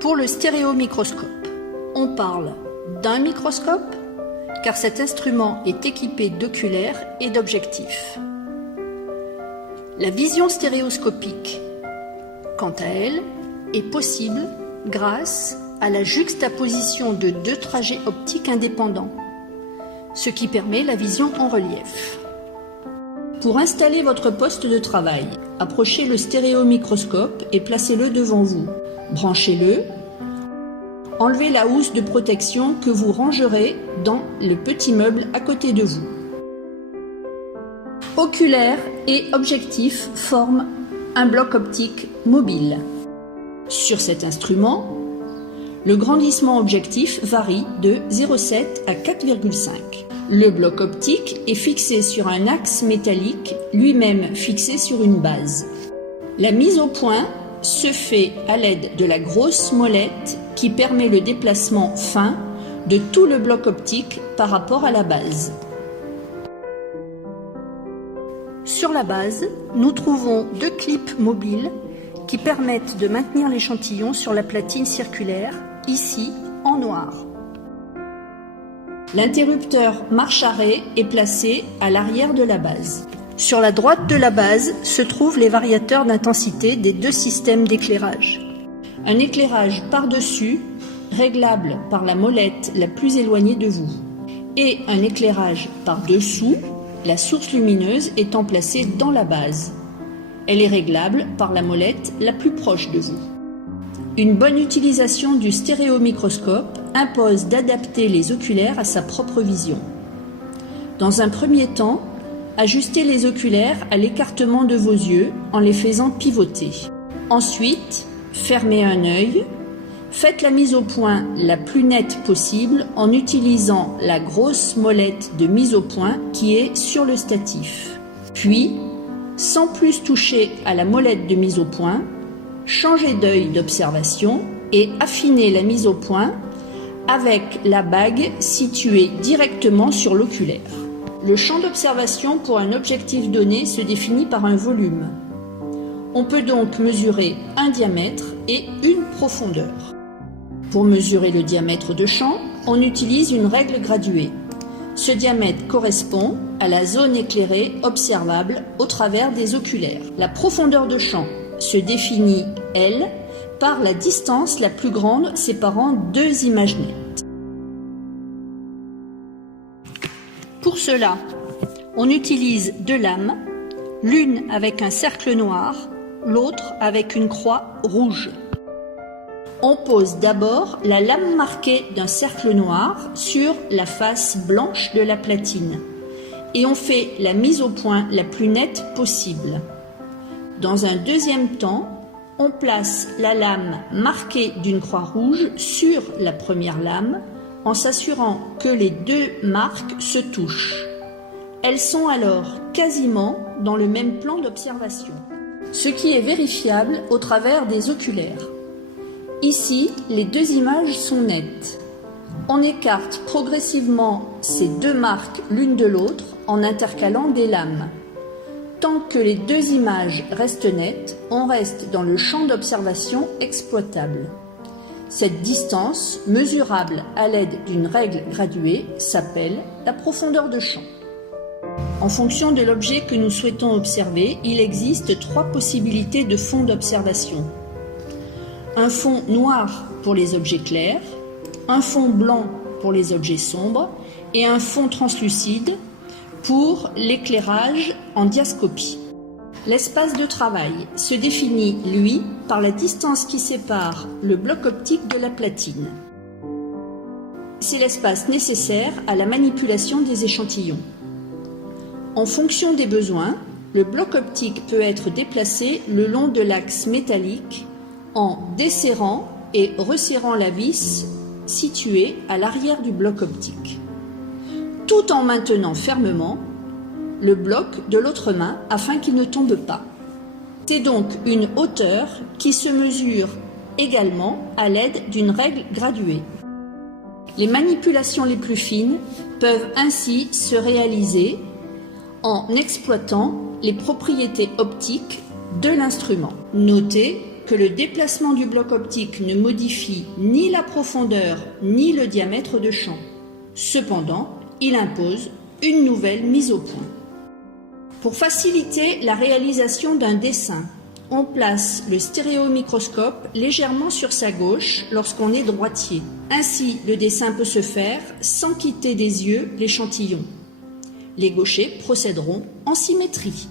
Pour le stéréomicroscope, on parle d'un microscope car cet instrument est équipé d'oculaires et d'objectifs. La vision stéréoscopique, quant à elle, est possible grâce à la juxtaposition de deux trajets optiques indépendants, ce qui permet la vision en relief. Pour installer votre poste de travail, approchez le stéréomicroscope et placez-le devant vous. Branchez-le. Enlevez la housse de protection que vous rangerez dans le petit meuble à côté de vous. Oculaires et objectifs forment un bloc optique mobile. Sur cet instrument, le grandissement objectif varie de 0,7 à 4,5. Le bloc optique est fixé sur un axe métallique, lui-même fixé sur une base. La mise au point se fait à l'aide de la grosse molette qui permet le déplacement fin de tout le bloc optique par rapport à la base. Sur la base, nous trouvons deux clips mobiles qui permettent de maintenir l'échantillon sur la platine circulaire, ici en noir. L'interrupteur marche-arrêt est placé à l'arrière de la base. Sur la droite de la base se trouvent les variateurs d'intensité des deux systèmes d'éclairage. Un éclairage par-dessus, réglable par la molette la plus éloignée de vous, et un éclairage par-dessous, la source lumineuse étant placée dans la base. Elle est réglable par la molette la plus proche de vous. Une bonne utilisation du stéréomicroscope impose d'adapter les oculaires à sa propre vision. Dans un premier temps, ajustez les oculaires à l'écartement de vos yeux en les faisant pivoter. Ensuite, fermez un œil, faites la mise au point la plus nette possible en utilisant la grosse molette de mise au point qui est sur le statif. Puis, sans plus toucher à la molette de mise au point, changez d'œil d'observation et affinez la mise au point avec la bague située directement sur l'oculaire. Le champ d'observation pour un objectif donné se définit par un volume. On peut donc mesurer un diamètre et une profondeur. Pour mesurer le diamètre de champ, on utilise une règle graduée. Ce diamètre correspond à la zone éclairée observable au travers des oculaires. La profondeur de champ se définit, elle, par la distance la plus grande séparant deux images nettes. Pour cela, on utilise deux lames, l'une avec un cercle noir, l'autre avec une croix rouge. On pose d'abord la lame marquée d'un cercle noir sur la face blanche de la platine et on fait la mise au point la plus nette possible. Dans un deuxième temps, on place la lame marquée d'une croix rouge sur la première lame en s'assurant que les deux marques se touchent. Elles sont alors quasiment dans le même plan d'observation, ce qui est vérifiable au travers des oculaires. Ici, les deux images sont nettes. On écarte progressivement ces deux marques l'une de l'autre en intercalant des lames. Tant que les deux images restent nettes, on reste dans le champ d'observation exploitable. Cette distance, mesurable à l'aide d'une règle graduée, s'appelle la profondeur de champ. En fonction de l'objet que nous souhaitons observer, il existe trois possibilités de fond d'observation. Un fond noir pour les objets clairs, un fond blanc pour les objets sombres et un fond translucide pour l'éclairage en diascopie. L'espace de travail se définit, lui, par la distance qui sépare le bloc optique de la platine. C'est l'espace nécessaire à la manipulation des échantillons. En fonction des besoins, le bloc optique peut être déplacé le long de l'axe métallique en desserrant et resserrant la vis située à l'arrière du bloc optique, tout en maintenant fermement le bloc de l'autre main afin qu'il ne tombe pas. C'est donc une hauteur qui se mesure également à l'aide d'une règle graduée. Les manipulations les plus fines peuvent ainsi se réaliser en exploitant les propriétés optiques de l'instrument. Notez que le déplacement du bloc optique ne modifie ni la profondeur ni le diamètre de champ. Cependant, il impose une nouvelle mise au point. Pour faciliter la réalisation d'un dessin, on place le stéréomicroscope légèrement sur sa gauche lorsqu'on est droitier. Ainsi, le dessin peut se faire sans quitter des yeux l'échantillon. Les gauchers procéderont en symétrie.